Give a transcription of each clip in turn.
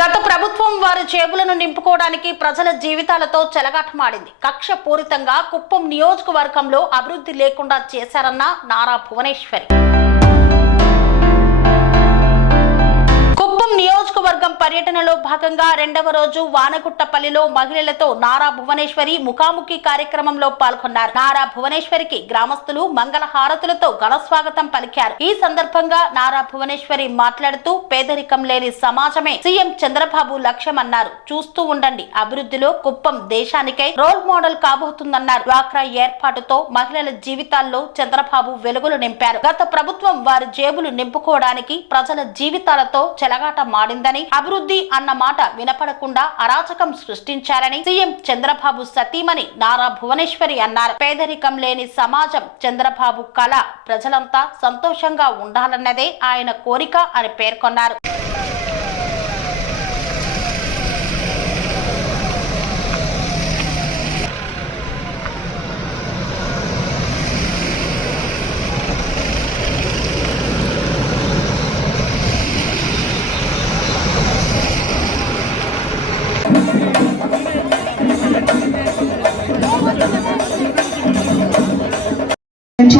గత ప్రభుత్వం వారి జేబులను నింపుకోవడానికి ప్రజల జీవితాలతో చెలగాటమాడింది. కక్షపూరితంగా కుప్పం నియోజకవర్గంలో అభివృద్ధి లేకుండా చేశారన్న నారా భువనేశ్వరి. కుప్పం నియోజకవర్గం పర్యటనలో భాగంగా రెండవ రోజు వానగుట్టపల్లిలో మహిళలతో నారా భువనేశ్వరి ముఖాముఖి కార్యక్రమంలో పాల్గొన్నారు. నారా భువనేశ్వరికి గ్రామస్తులు మంగళ హారతులతో ఘన స్వాగతం పలికారు. ఈ సందర్భంగా నారా భువనేశ్వరి మాట్లాడుతూ పేదరికం లేని సమాజమే సీఎం చంద్రబాబు లక్ష్యమన్నారు. చూస్తూ ఉండండి, అభివృద్ధిలో కుప్పం దేశానికై రోల్ మోడల్ కాబోతుందన్నారు. డ్వాక్రా ఏర్పాటుతో మహిళల జీవితాల్లో చంద్రబాబు వెలుగులు నింపారు. గత ప్రభుత్వం వారి జేబులు నింపుకోవడానికి ప్రజల జీవితాలతో చెలగాట మాడిందని, అభివృద్ధి అన్న మాట వినపడకుండా అరాచకం సృష్టించారని సీఎం చంద్రబాబు సతీమణి నారా భువనేశ్వరి అన్నారు. పేదరికం లేని సమాజం చంద్రబాబు కళ. ప్రజలంతా సంతోషంగా ఉండాలన్నదే ఆయన కోరిక అని పేర్కొన్నారు.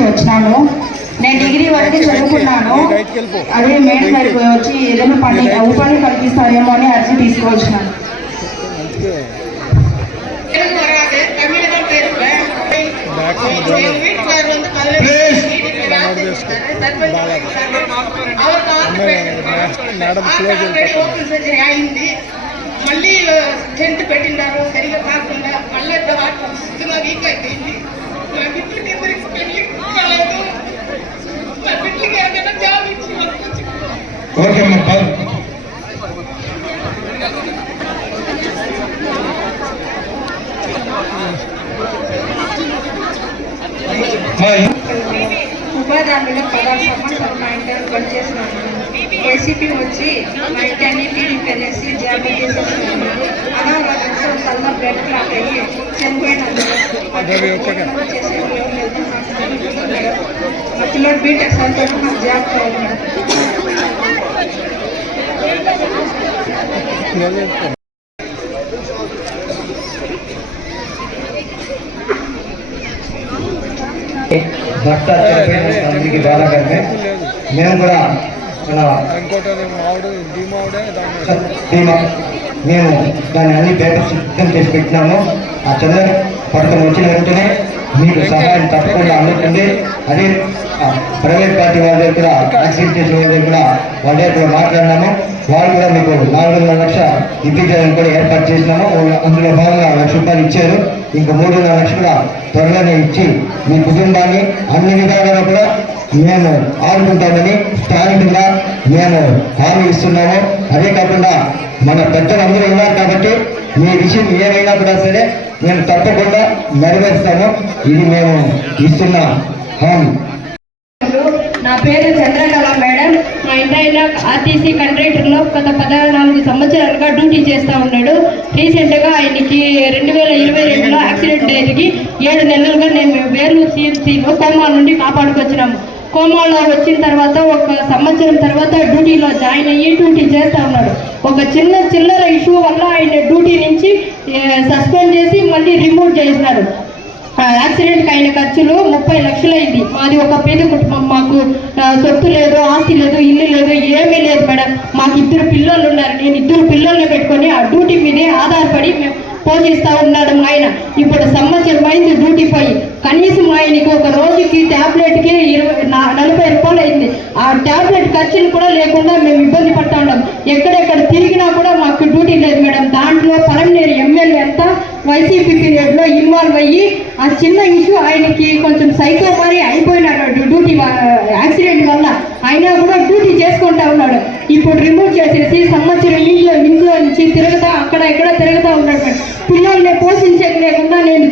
వచ్చినాను. నేను డిగ్రీ వరకు చదువుకున్నాను. అదే మేడం గారికి వచ్చి ఏదైనా పని ఉపాధి కల్పిస్తారేమో అని అర్జీ తీసుకువచ్చినాను. మళ్ళీ టెంట్ పెట్టినారు సరిగా కాకుండా మళ్ళీ వీక్ అయిపోయింది. ఉపాధి హామీలో 16 సంవత్సరాలు మా ఇంటర్ పనిచేసినాను. ఏసీపీ వచ్చి మా ఇంటర్ని పీడిపేసి జాబ్ చేసేస్తున్నాను. అనాథ తల్ల బ్లడ్ క్లాట్ అయ్యి చనిపోయినాను. మా పిల్లలు బీటెక్ సంతోషం నాకు జాబ్ కావాలి. భర్త చనిపోయిన బాధాకరమే. మేము కూడా మేము దాన్ని అన్ని పేపర్ సిద్ధం చేసి పెట్టినాము. ఆ చంద్ర పథకం వచ్చిన వెంటనే మీకు సహాయం తప్పకుండా అందుతుంది. అదే ప్రైవేట్ పార్టీ వాళ్ళ దగ్గర యాక్సిడెంట్ చేసిన వాళ్ళ దగ్గర వాళ్ళ దగ్గర మాట్లాడినాము. వాళ్ళు కూడా మీకు 4.5 లక్షలు ఇప్పించాలని కూడా ఏర్పాటు చేసినాము. అందులో భాగంగా 1 లక్ష రూపాయలు ఇచ్చారు. ఇంకా 3.5 లక్షలు త్వరగానే ఇచ్చి మీ కుటుంబాన్ని అన్ని విధాలుగా కూడా మేము ఆడుకుంటామని స్థానికంగా మేము హామీ ఇస్తున్నాము. అదే కాకుండా మన పెద్దలందరూ ఉన్నారు కాబట్టి మీ విషయం ఏమైనా కూడా సరే మేము తప్పకుండా నెరవేరుస్తాము. ఇది మేము ఇస్తున్న హామీ. నా పేరు చంద్రకళ మేడం. మా ఇంటాయన ఆర్టీసీ కండక్టర్లో గత 14 సంవత్సరాలుగా డ్యూటీ చేస్తూ ఉన్నాడు. రీసెంట్గా ఆయనకి 2022లో యాక్సిడెంట్ జరిగి 7 నెలలుగా నేను వేర్లు సిఎంసీలో కోమా నుండి కాపాడుకొచ్చినాము. కోమాలో వచ్చిన తర్వాత 1 సంవత్సరం తర్వాత డ్యూటీలో జాయిన్ అయ్యి డ్యూటీ చేస్తూ ఉన్నాడు. ఒక చిల్లర ఇష్యూ వల్ల ఆయన డ్యూటీ నుంచి సస్పెండ్ చేసి మళ్ళీ రిమూవ్ చేసినారు. యాక్సిడెంట్కి అయిన ఖర్చులు 30 లక్షలు అయింది. మాది ఒక పేద కుటుంబం. మాకు సొత్తు లేదు, ఆస్తి లేదు, ఇల్లు లేదు, ఏమీ లేదు మేడం. మాకు 2 పిల్లలు ఉన్నారు. నేను 2 పిల్లల్ని పెట్టుకొని ఆ డ్యూటీ మీదే ఆధారపడి మేము పోషిస్తూ ఉన్నాడు ఆయన. ఇప్పుడు సంవత్సరం అయింది డ్యూటీ పోయి. కనీసం ఆయనకి ఒక రోజుకి ట్యాబ్లెట్కి 40 రూపాయలు అయింది. ఆ ట్యాబ్లెట్ ఖర్చులు కూడా లేకుండా మేము ఇబ్బంది పడతా ఉన్నాం. ఎక్కడెక్కడ తిరిగినా కూడా మాకు డ్యూటీ లేదు మేడం. దాంట్లో పలమనేరు ఎమ్మెల్యే అంతా వైసీపీ పీరియడ్లో ఇన్వాల్వ్ అయ్యి ఆ చిన్న ఇష్యూ ఆయనకి కొంచెం సైకో మారి అయిపోయినాడు డ్యూటీ యాక్సిడెంట్ వల్ల. అయినా కూడా డ్యూటీ చేసుకుంటా ఉన్నాడు. ఇప్పుడు రిమూవ్ చేసేసి సంవత్సరం ఇంట్లో నుంచి తిరుగుతా అక్కడ ఇక్కడ తిరుగుతూ ఉన్నాడు మేడం. పిల్లల్ని పోషించేది లేకుండా నేను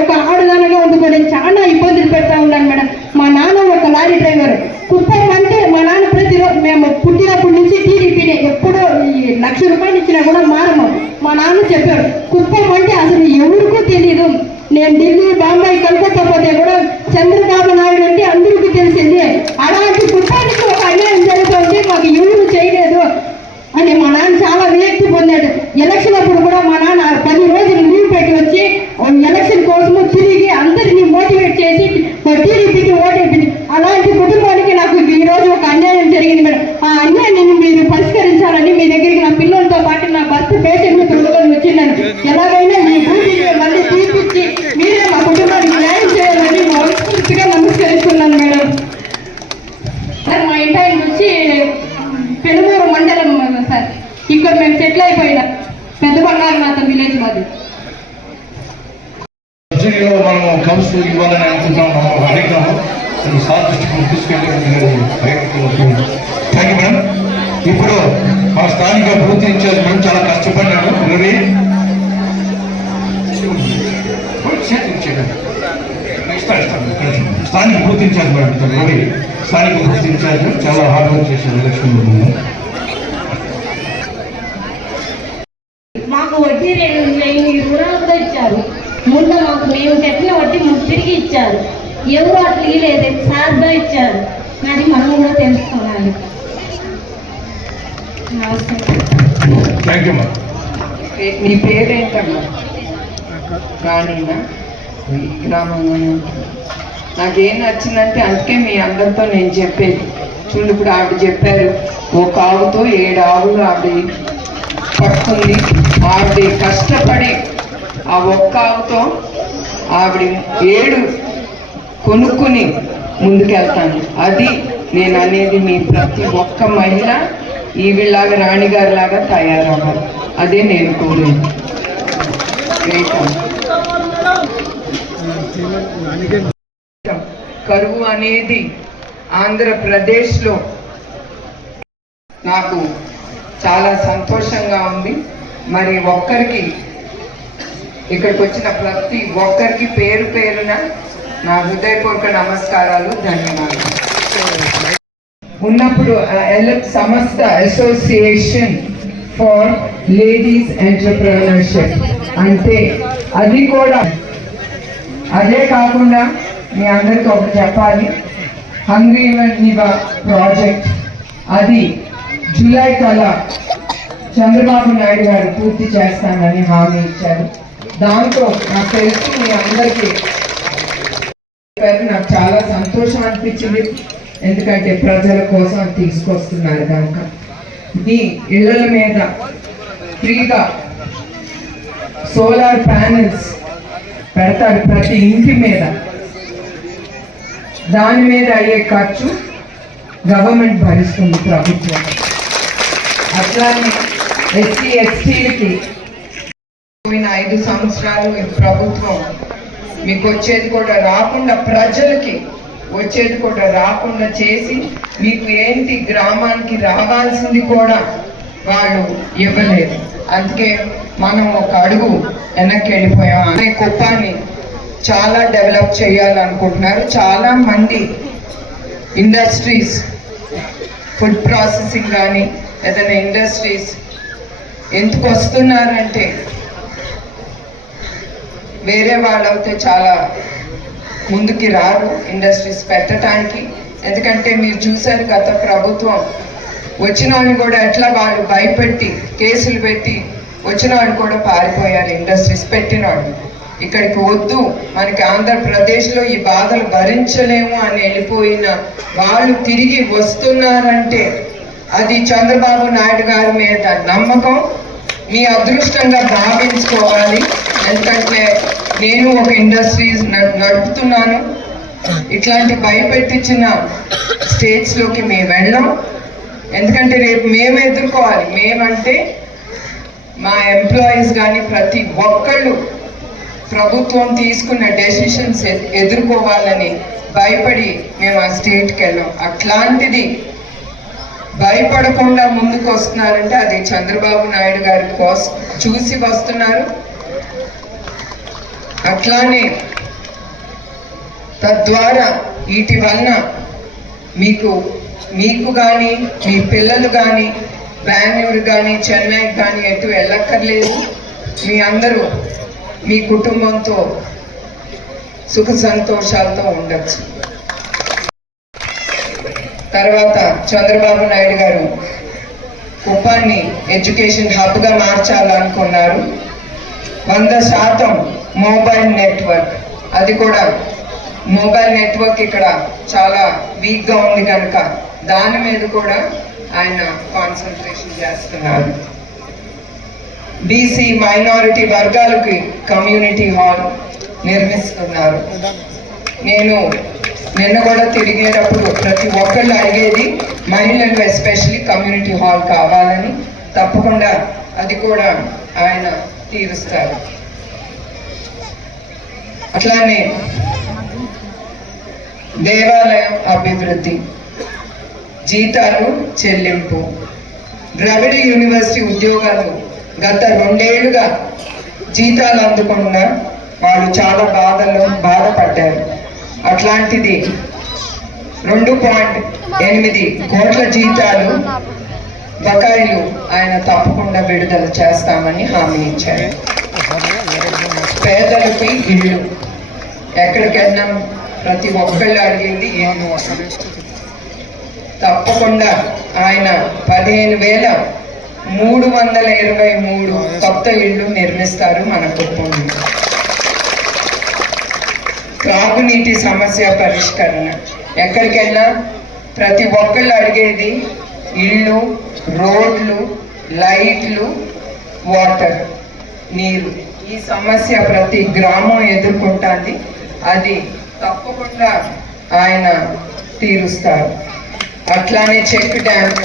ఒక ఆడదానగా ఉండుకొని చాలా ఇబ్బందులు పెడతా ఉన్నాను మేడం. మా నాన్న ఒక లారీ డ్రైవర్. కుప్పం అంటే మా నాన్న ప్రతిరోజు మేము పుట్టినప్పటి నుంచి టీడీపీనే. ఎప్పుడూ 1 లక్ష రూపాయలు ఇచ్చినా కూడా మారము. మా నాన్న చెప్పారు కుప్పం అంటే అసలు ఎవరికూ తెలియదు. నేను ఢిల్లీ, బాంబాయి, కలకత్తా పోతే కూడా చంద్రబాబు నాయుడు అంటే అందరికీ తెలిసింది. అలాంటి కుప్పానికి ఒక అన్యాయం జరుగుతుంది. మాకు ఎవరు చేయలేదు. అని మా నాన్న చాలా విరక్తి పొందాడు. ఎలక్షన్ అప్పుడు కూడా మా నాన్న 10 రోజులు లీవ్ పెట్టి వచ్చి ఎలక్షన్ కోసము తిరిగి అందరినీ మోటివేట్ చేసి టీడీపీకి ఓటేపింది. అలాంటి కుటుంబానికి నాకు ఈ రోజు ఒక అన్యాయం జరిగింది మేడం. ఆ అన్యాయాన్ని మీరు పరిష్కరించాలని మీ దగ్గరికి నా పిల్లలతో పాటు నా భర్త పేషెంట్ తొడుకొని వచ్చిన్నాను. ఎలాగైనా మీ డ్యూటీని మళ్ళీ తీపిచ్చి మీరే మా కుటుంబానికి న్యాయం చేయాలని మనస్ఫూర్తిగా నమస్కరిస్తున్నాను మేడం. మా ఇంటి ఆయన వచ్చి పెనుమూరు మండలం సార్. ఇక్కడ మేము సెటిల్ అయిపోయినా పెద్ద బంగారునాథం విలేజ్ మాది. సబ్సిడీలో మనము కౌన్స్ ఇవ్వాలని అనుకుంటాం, మనం అడిగినాము. అది సార్ దృష్టికి తీసుకెళ్ళి థ్యాంక్ యూ మేడం. ఇప్పుడు మా స్థానిక బూత్ ఇన్ఛార్జ్ మేడం చాలా కష్టపడినాడు. రవి స్థానిక బూత్ ఇన్ఛార్జ్ మేడం రవి, స్థానిక బూత్ ఇన్ఛార్జ్ చాలా హార్డ్ వర్క్ చేశారు ఎలక్షన్. మాకు వడ్డీ లేని రుణాలు కూడా ఇచ్చారు. ముందు మాకు మేము కట్టిన వడ్డీ మాకు తిరిగి ఇచ్చారు. ఎవరు అట్లా ఇవ్వలేదు, సార్గా ఇచ్చారు. అది మనం కూడా తెలుసుకోవాలి. Thank you madam. నీ పేరేంటమ్మా? రాణినా? గ్రామంలోనే ఉంటుంది. నాకేం నచ్చిందంటే అందుకే మీ అందరితో నేను చెప్పేది. చూడు, ఇప్పుడు ఆవిడ చెప్పారు, ఒక ఆవుతో 7 ఆవులు ఆవిడ పట్టుకుంది. ఆవిడ కష్టపడి ఆ ఒక్క ఆవుతో ఆవిడ 7 కొనుక్కుని ముందుకెళ్తాను. అది నేను అనేది, మీ ప్రతి ఒక్క మహిళ ఈవిలాగా రాణిగారి లాగా తయారవ్వాలి. అదే నేను కోరేది. కరువు అనేది ఆంధ్రప్రదేశ్లో నాకు చాలా సంతోషంగా ఉంది. మరి ఒక్కరికి ఇక్కడికి వచ్చిన ప్రతి ఒక్కరికి పేరు పేరున నా హృదయపూర్వక నమస్కారాలు, ధన్యవాదాలు. ఉన్నప్పుడు సంస్థ అసోసియేషన్ ఫర్ లేడీస్ ఎంటర్ప్రెన్యూర్షిప్ అంటే అది కూడా, అదే కాకుండా మీ అందరికీ ఒకటి చెప్పాలి. హంగ్రీ నివా ప్రాజెక్ట్ అది జూలై కల్లా చంద్రబాబు నాయుడు గారు పూర్తి చేస్తానని హామీ ఇచ్చారు. దాంతో నాకు తెలిసి మీ అందరికీ నాకు చాలా సంతోషం అనిపించింది. ఎందుకంటే ప్రజల కోసం తీసుకొస్తున్నారు కనుక. మీ ఇళ్ళ మీద ఫ్రీగా సోలార్ ప్యానెల్స్ పెడతారు ప్రతి ఇంటి మీద. దాని మీద అయ్యే ఖర్చు గవర్నమెంట్ భరిస్తుంది, ప్రభుత్వం. అట్లానే ఎస్సీ ఎస్టీలకి 5 సంవత్సరాలు ప్రభుత్వం మీకు వచ్చేది కూడా రాకుండా, ప్రజలకి వచ్చేది కూడా రాకుండా చేసి, మీకు ఏంటి గ్రామానికి రావాల్సింది కూడా వాళ్ళు ఇవ్వలేదు. అందుకే మనం ఒక అడుగు వెనక్కి వెళ్ళిపోయాం. అనే కుప్పాన్ని చాలా డెవలప్ చేయాలనుకుంటున్నారు. చాలా మంది ఇండస్ట్రీస్, ఫుడ్ ప్రాసెసింగ్ కానీ ఏదైనా ఇండస్ట్రీస్ ఎందుకు వస్తున్నారంటే, వేరే వాళ్ళైతే చాలా ముందుకి రారు ఇండస్ట్రీస్ పెట్టడానికి. ఎందుకంటే మీరు చూసారు గత ప్రభుత్వం వచ్చిన వాళ్ళు కూడా ఎట్లా వాళ్ళు భయపెట్టి కేసులు పెట్టి వచ్చిన వాళ్ళు కూడా పారిపోయారు. ఇండస్ట్రీస్ పెట్టిన వాళ్ళు ఇక్కడికి వద్దు, మనకి ఆంధ్రప్రదేశ్లో ఈ బాధలు భరించలేము అని వెళ్ళిపోయిన వాళ్ళు తిరిగి వస్తున్నారంటే అది చంద్రబాబు నాయుడు గారి మీద నమ్మకం, మీ అదృష్టంగా భావించుకోవాలి. ఎందుకంటే నేను ఒక ఇండస్ట్రీస్ నడుపుతున్నాను. ఇట్లాంటి భయపెట్టించిన స్టేట్స్లోకి మేము వెళ్ళాం. ఎందుకంటే రేపు మేము ఎదుర్కోవాలి. మేమంటే మా ఎంప్లాయీస్ కానీ ప్రతి ఒక్కళ్ళు ప్రభుత్వం తీసుకున్న డెసిషన్స్ ఎదుర్కోవాలని భయపడి మేము ఆ స్టేట్కి వెళ్ళాం. అట్లాంటిది భయపడకుండా ముందుకు వస్తున్నారంటే అది చంద్రబాబు నాయుడు గారి కోసం చూసి వస్తున్నారు. అట్లానే తద్వారా వీటి వలన మీకు కానీ మీ పిల్లలు కానీ బెంగళూరు కానీ చెన్నై కానీ ఎటు వెళ్ళక్కర్లేదు. మీ అందరూ మీ కుటుంబంతో సుఖ సంతోషాలతో ఉండొచ్చు. తర్వాత చంద్రబాబు నాయుడు గారు కుప్పాన్ని ఎడ్యుకేషన్ హబ్గా మార్చాలనుకున్నారు. 100% మొబైల్ నెట్వర్క్, అది కూడా మొబైల్ నెట్వర్క్ ఇక్కడ చాలా వీక్గా ఉంది కనుక దాని మీద కూడా ఆయన కాన్సన్ట్రేషన్ చేస్తున్నారు. బీసీ మైనారిటీ వర్గాలకి కమ్యూనిటీ హాల్ నిర్మిస్తున్నారు. నేను నిన్న కూడా తిరిగేటప్పుడు ప్రతి ఒక్కళ్ళు అడిగేది మహిళలకు ఎస్పెషల్లీ కమ్యూనిటీ హాల్ కావాలని. తప్పకుండా అది కూడా ఆయన తీరుస్తారు. అట్లానే దేవాలయం అభివృద్ధి, జీతాలు చెల్లింపు, ద్రవిడ యూనివర్సిటీ ఉద్యోగాలు గత 2 ఏళ్లుగా జీతాలు అందుకున్న వాళ్ళు చాలా బాధపడ్డారు. అట్లాంటిది 2.8 కోట్ల జీతాలు బకాయిలు ఆయన తప్పకుండా విడుదల చేస్తామని హామీ ఇచ్చారు. పేదలకి ఇళ్ళు, ఎక్కడికైనా ప్రతి ఒక్కళ్ళు అడిగేది ఏమో తప్పకుండా ఆయన 15,323 కొత్త ఇళ్ళు నిర్మిస్తారు మన కుప్పంలో. త్రాగునీటి సమస్య పరిష్కరణ, ఎక్కడికైనా ప్రతి ఒక్కళ్ళు అడిగేది ఇళ్ళు, రోడ్లు, లైట్లు, వాటర్, నీరు. ఈ సమస్య ప్రతి గ్రామం ఎదుర్కొంటుంది. అది తప్పకుండా ఆయన తీరుస్తారు. అట్లానే చెక్ డ్యామ్,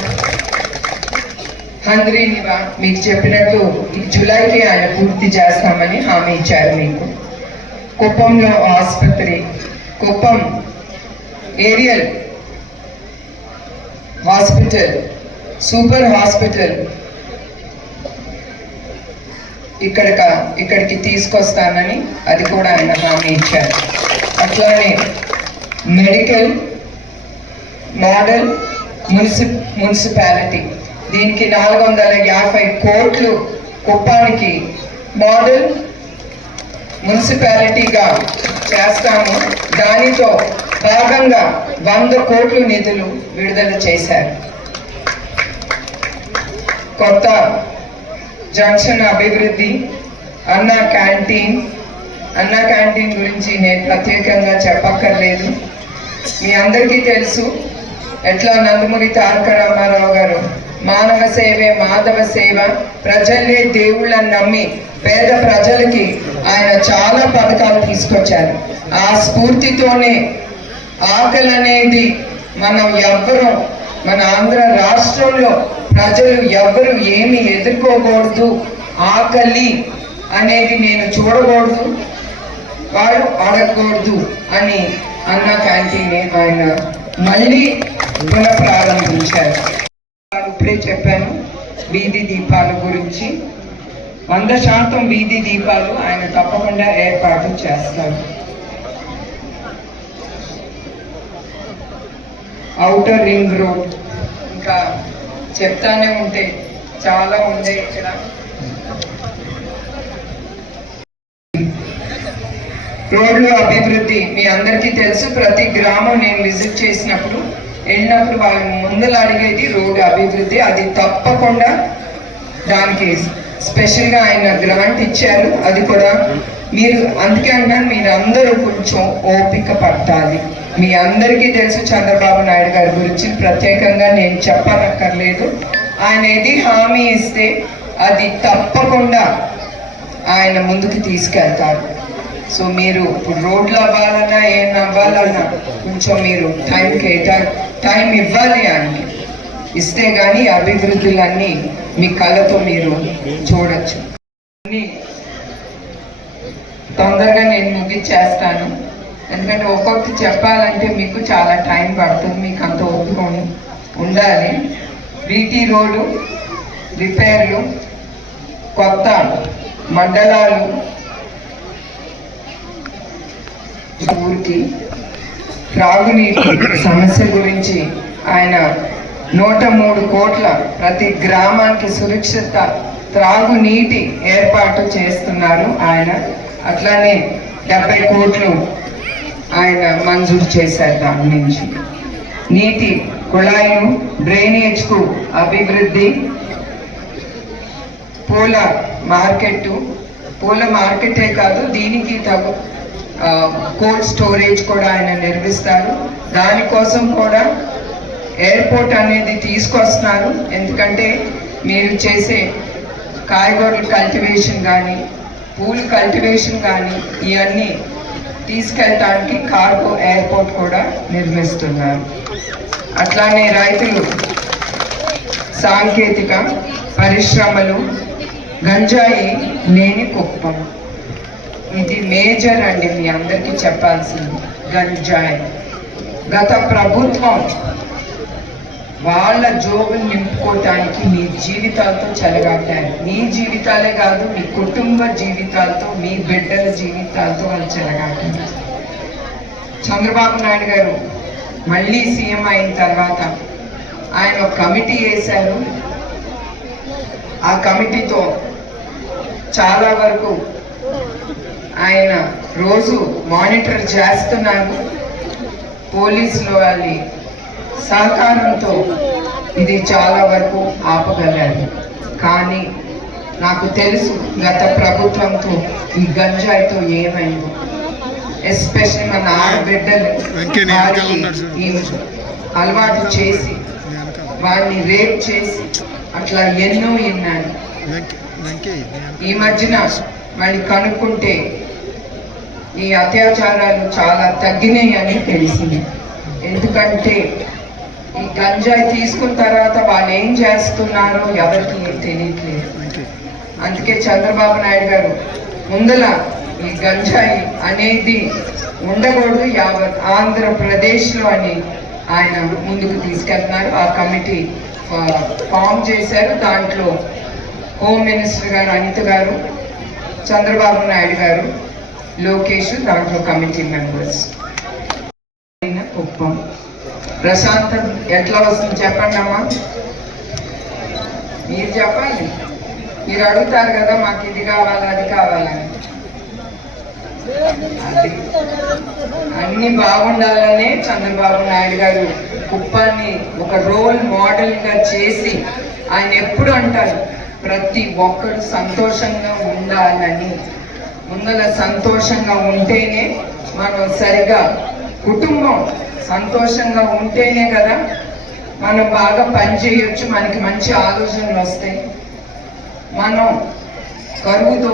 హంద్రీనివా మీకు చెప్పినట్టు ఈ జూలైకి ఆయన పూర్తి చేస్తామని హామీ ఇచ్చారు మీకు. కుప్పంలో ఆసుపత్రి, Kuppam area hospital, super hospital ఇక్కడికి తీసుకొస్తానని అది కూడా ఆయన హామీ ఇచ్చారు. అట్లానే మెడికల్ మోడల్ మున్సిపాలిటీ, దీనికి 450 కోట్లు కుప్పానికి మోడల్ మున్సిపాలిటీగా చేస్తాము. దానితో భాగంగా 100 కోట్లు నిధులు విడుదల చేశారు. కొత్త జంక్షన్ అభివృద్ధి, అన్నా క్యాంటీన్ గురించి నేను ప్రత్యేకంగా చెప్పక్కర్లేదు. మీ అందరికీ తెలుసు ఎట్లా నందమూరి తారక రామారావు గారు మానవ సేవే మాధవ సేవ, ప్రజలే దేవుళ్ళని నమ్మి పేద ప్రజలకి ఆయన చాలా పథకాలు తీసుకొచ్చారు. ఆ స్ఫూర్తితోనే ఆకలి అనేది మనం ఎవ్వరూ, మన ఆంధ్ర రాష్ట్రంలో ప్రజలు ఎవ్వరు ఏమి ఎదుర్కోకూడదు, ఆకలి అనేది నేను చూడకూడదు, వాడు అడగకూడదు అని అన్న క్యాంటీన్ ఆయన మళ్ళీ పునఃప్రారంభించారు. ఇప్పుడే చెప్పాను వీధి దీపాల గురించి. 100% వీధి దీపాలు ఆయన తప్పకుండా ఏర్పాటు చేస్తారు. ఔటర్ రింగ్ రోడ్ ఇంకా చెప్తానే ఉంటే చాలా ఉంది ఇక్కడ. రోడ్లు అభివృద్ధి మీ అందరికీ తెలుసు. ప్రతి గ్రామం నేను విజిట్ చేసినప్పుడు వెళ్ళినప్పుడు వాళ్ళు ముందలు అడిగేది రోడ్డు అభివృద్ధి. అది తప్పకుండా దానికి స్పెషల్గా ఆయన గ్రాంట్ ఇచ్చారు. అది కూడా మీరు అందుకే అన్నాను, మీరు అందరూ కొంచెం ఓపిక పట్టాలి. మీ అందరికీ తెలుసు చంద్రబాబు నాయుడు గారి గురించి ప్రత్యేకంగా నేను చెప్పనక్కర్లేదు. ఆయన ఏది హామీ ఇస్తే అది తప్పకుండా ఆయన ముందుకు తీసుకెళ్తారు. సో మీరు ఇప్పుడు రోడ్లు అవ్వాలన్నా ఏం అవ్వాలన్నా కొంచెం మీరు టైం ఇవ్వాలి. ఆయనకి ఇస్తే కానీ అభివృద్ధులన్నీ మీ కళ్ళతో మీరు చూడొచ్చు. తొందరగా నేను ముగించేస్తాను, ఎందుకంటే ఒక్కొక్కటి చెప్పాలంటే మీకు చాలా టైం పడుతుంది, మీకు అంత ఓపిక ఉండాలి. బీటీ రోడ్డు రిపేర్లు, కొత్త మండలాలు ఊరికి త్రాగునీటి సమస్య గురించి ఆయన 103 కోట్ల ప్రతి గ్రామానికి సురక్షిత త్రాగునీటి ఏర్పాటు చేస్తున్నారు ఆయన. అట్లానే 70 కోట్లు ఆయన మంజూరు చేశారు దాని నుంచి. నీటి కుళాయిలు, డ్రైనేజ్కు అభివృద్ధి, పూల మార్కెటే కాదు దీనికి తగు కోల్డ్ స్టోరేజ్ కూడా ఆయన నిర్మిస్తారు. దానికోసం కూడా ఎయిర్పోర్ట్ అనేది తీసుకొస్తున్నారు. ఎందుకంటే మీరు చేసే కాయగూరల కల్టివేషన్ కానీ పూల కల్టివేషన్ కానీ ఇవన్నీ తీసుకెళ్ళటానికి కార్గో ఎయిర్పోర్ట్ కూడా నిర్మిస్తున్నారు. అట్లానే రైతులు సాంకేతిక పరిశ్రమలు, గంజాయి లేని కుప్పం, ఇది మేజర్ అండి. మీ అందరికీ చెప్పాల్సింది గంజాయి. గత ప్రభుత్వం వాళ్ళ జోబులు నింపుకోవటానికి మీ జీవితాలతో చెలగాటారు. మీ జీవితాలే కాదు, మీ కుటుంబ జీవితాలతో, మీ బిడ్డల జీవితాలతో వాళ్ళు చెలగాటారు. చంద్రబాబు నాయుడు గారు మళ్ళీ సీఎం అయిన తర్వాత ఆయన ఒక కమిటీ వేశారు. ఆ కమిటీతో చాలా వరకు ఆయన రోజు మానిటర్ చేస్తున్నారు. పోలీసులు వాళ్ళ సహకారంతో ఇది చాలా వరకు ఆపగలరు. కానీ నాకు తెలుసు గత ప్రభుత్వంతో ఈ గంజాయితో ఏమైంది. ఎస్పెషల్లీ మన ఆడబిడ్డలు ఈ అలవాటు చేసి వాళ్ళని రేప్ చేసి అట్లా ఎన్నో విన్నాను. ఈ మధ్యన మళ్ళీ కనుక్కుంటే ఈ అత్యాచారాలు చాలా తగ్గినాయి అని తెలిసింది. ఎందుకంటే ఈ గంజాయి తీసుకున్న తర్వాత వాళ్ళు ఏం చేస్తున్నారో ఎవరికి తెలియట్లేదు. అందుకే చంద్రబాబు నాయుడు గారు ముందల ఈ గంజాయి అనేది ఉండకూడదు యావత్ ఆంధ్రప్రదేశ్లో అని ఆయన ముందుకు తీసుకెళ్తున్నారు. ఆ కమిటీ ఫామ్ చేశారు. దాంట్లో హోమ్ మినిస్టర్ గారు అనిత గారు, చంద్రబాబు నాయుడు గారు, లోకేష్ దాంట్లో కమిటీ మెంబర్స్. కుప్పం ప్రశాంతం ఎట్లా వస్తుంది చెప్పండి అమ్మా, మీరు చెప్పాలి. మీరు అడుగుతారు కదా మాకు ఇది కావాలి అది కావాలని. అన్ని బాగుండాలనే చంద్రబాబు నాయుడు గారు కుప్పాన్ని ఒక రోల్ మోడల్గా చేసి ఆయన ఎప్పుడు అంటారు ప్రతి ఒక్కరు సంతోషంగా ఉండాలని. ముందర సంతోషంగా ఉంటేనే మనం సరిగా, కుటుంబం సంతోషంగా ఉంటేనే కదా మనం బాగా పని చేయొచ్చు, మనకి మంచి ఆలోచనలు వస్తాయి. మనం కరువుతో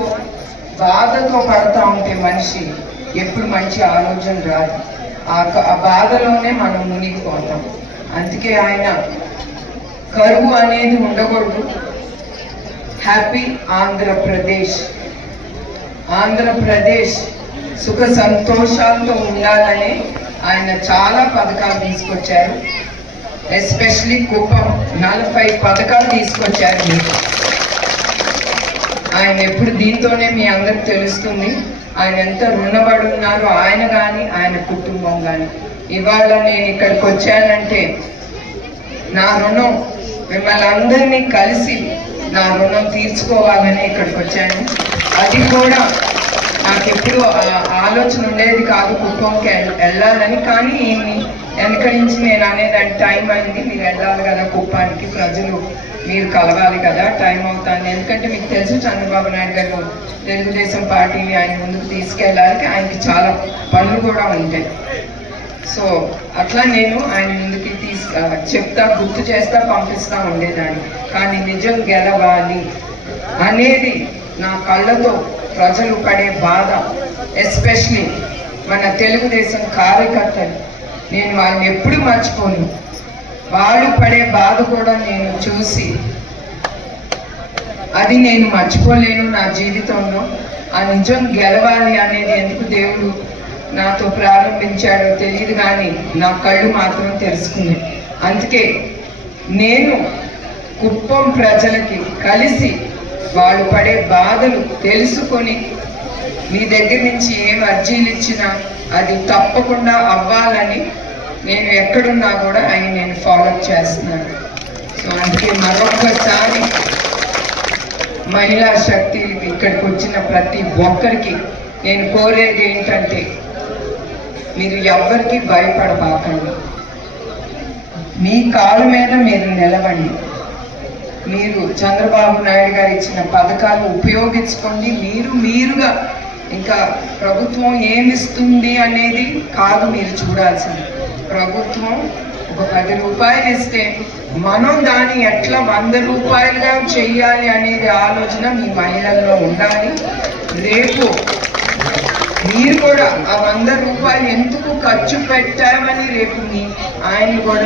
బాధతో పడతా ఉంటే మనిషి ఎప్పుడు మంచి ఆలోచన రాదు. ఆ బాధలోనే మనం మునిగిపోతాం. అందుకే ఆయన కరువు అనేది ఉండకూడదు, హ్యాపీ ఆంధ్రప్రదేశ్, ఆంధ్రప్రదేశ్ సుఖ సంతోషాలతో ఉండాలని ఆయన చాలా పథకాలు తీసుకొచ్చారు. ఎస్పెషలీ కుప్పం 40 పథకాలు తీసుకొచ్చారు. ఆయన ఎప్పుడు దీంతోనే మీ అందరికి తెలుస్తుంది ఆయన ఎంత రుణపడి ఉన్నారో, ఆయన కానీ ఆయన కుటుంబం కానీ. ఇవాళ నేను ఇక్కడికి వచ్చానంటే నా రుణం మిమ్మల్ని అందరినీ కలిసి నా రుణం తీర్చుకోవాలని ఇక్కడికి వచ్చాను. అది కూడా నాకు ఎప్పుడు ఆలోచన ఉండేది కాదు కుప్పంకి వెళ్ళాలని. కానీ ఈయన్ని వెనక నుంచి నేను అనేదాన్ని టైం అయింది, మీరు వెళ్ళాలి కదా కుప్పానికి, ప్రజలు మీరు కలవాలి కదా, టైం అవుతుంది. ఎందుకంటే మీకు తెలుసు చంద్రబాబు నాయుడు గారు తెలుగుదేశం పార్టీని ఆయన ముందుకు తీసుకెళ్ళాలి, ఆయనకి చాలా పనులు కూడా ఉంటాయి. సో అట్లా నేను ఆయన ముందుకి చెప్తా, గుర్తు చేస్తా, పంపిస్తా ఉండేదాన్ని. కానీ నిజం గెలవాలి అనేది నా కళ్ళతో ప్రజలు పడే బాధ, ఎస్పెషలీ మన తెలుగుదేశం కార్యకర్తలు, నేను వాళ్ళని ఎప్పుడు మర్చిపోను. వాళ్ళు పడే బాధ కూడా నేను చూసి అది నేను మర్చిపోలేను నా జీవితంలో. ఆ నిజం గెలవాలి అనేది ఎందుకు దేవుడు నాతో ప్రారంభించాడో తెలియదు, కానీ నా కళ్ళు మాత్రం తెలుసుకున్నాయి. అందుకే నేను కుప్పం ప్రజలకి కలిసి వాళ్ళు పడే బాధలు తెలుసుకొని మీ దగ్గర నుంచి ఏం అర్జీలు ఇచ్చినా అది తప్పకుండా అవ్వాలని నేను ఎక్కడున్నా కూడా అవి నేను ఫాలో చేస్తున్నాను. సో అందుకే మరొక్కసారి మహిళా శక్తి ఇక్కడికి వచ్చిన ప్రతి ఒక్కరికి నేను కోరేది ఏంటంటే మీరు ఎవ్వరికి భయపడబాకండి. మీ కాళ్ళ మీద మీరు నిలవండి. మీరు చంద్రబాబు నాయుడు గారు ఇచ్చిన పథకాలు ఉపయోగించుకోండి. మీరుగా ఇంకా ప్రభుత్వం ఏమిస్తుంది అనేది కాదు మీరు చూడాల్సింది. ప్రభుత్వం ఒక 10 రూపాయలు ఇస్తే మనం దాన్ని ఎట్లా 100 రూపాయలుగా చెయ్యాలి అనేది ఆలోచన మీ మహిళల్లో ఉండాలి. రేపు మీరు కూడా ఆ 100 రూపాయలు ఎందుకు ఖర్చు పెట్టామని రేపు ఆయన కూడా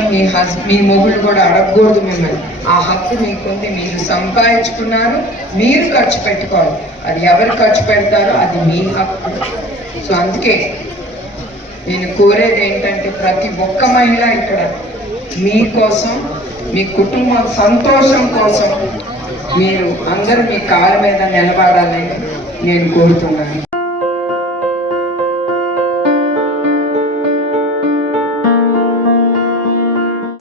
మీ మొగుళ్ళు కూడా అడగకూడదు మిమ్మల్ని. ఆ హక్కు మీకుంది. మీరు సంపాదించుకున్నారు, మీరు ఖర్చు పెట్టుకోవాలి. అది ఎవరు ఖర్చు పెడతారో అది మీ హక్కు. సో అందుకే నేను కోరేది ఏంటంటే ప్రతి ఒక్క మహిళ ఇక్కడ మీకోసం, మీ కుటుంబ సంతోషం కోసం మీరు అందరూ మీ కాళ్ళ మీద నిలబడాలని నేను కోరుతున్నాను.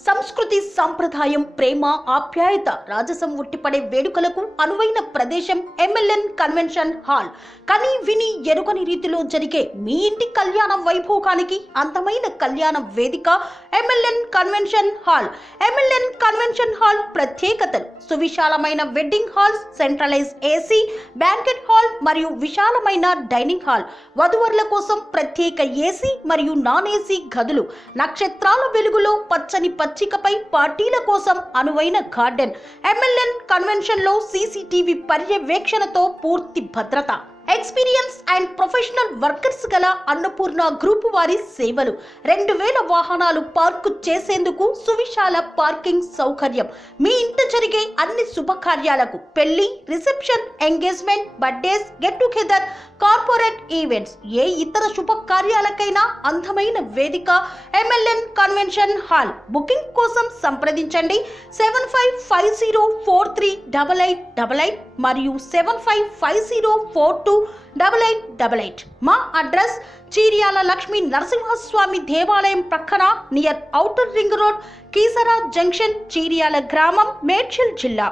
సంస్కృతి, సంప్రదాయం, ప్రేమ, ఆప్యాయత, రాజసం ఉట్టిపడే వేడుకలకు అనువైన ప్రదేశం MLN కన్వెన్షన్ హాల్. కని విని ఎరుగని రీతిలో జరిగే మీ ఇంటి కళ్యాణ వైభోగానికి అందమైన కళ్యాణ వేదిక MLN convention hall. MLN convention hall ప్రత్యేకతలు: సువిశాలమైన wedding halls, centralise AC banquet hall మరియు విశాలమైన డైనింగ్ హాల్, వధువరుల కోసం ప్రత్యేక AC మరియు నాన్ AC గదులు, నక్షత్రాల వెలుగులో పచ్చని పచ్చికపై పార్టీల కోసం అనువైన గార్డెన్. MLN కన్వెన్షన్ లో CCTV పర్యవేక్షణతో పూర్తి భద్రత. ఎక్స్పీరియన్స్ అండ్ ప్రొఫెషనల్ వర్కర్స్ గల అన్నపూర్ణ గ్రూప్ వారి సేవలు. 2000 వాహనాలు పార్కు చేసేందుకు సువిశాల పార్కింగ్ సౌకర్యం. మీ ఇంట జరిగే అన్ని శుభకార్యాలకు, పెళ్లి, reception, engagement, birthdays, get together, corporate events, ఏ ఇతర శుభకార్యాలకైనా అందమైన వేదిక MLN కన్వెన్షన్ హాల్. బుకింగ్ కోసం సంప్రదించండి 7550438888 మరియు 7550428888. మా అడ్రస్ చీర్యాల లక్ష్మీ నరసింహస్వామి దేవాలయం ప్రక్కన, near outer ring road, Keesara junction, Cheeryal గ్రామం, మేడ్చల్ జిల్లా.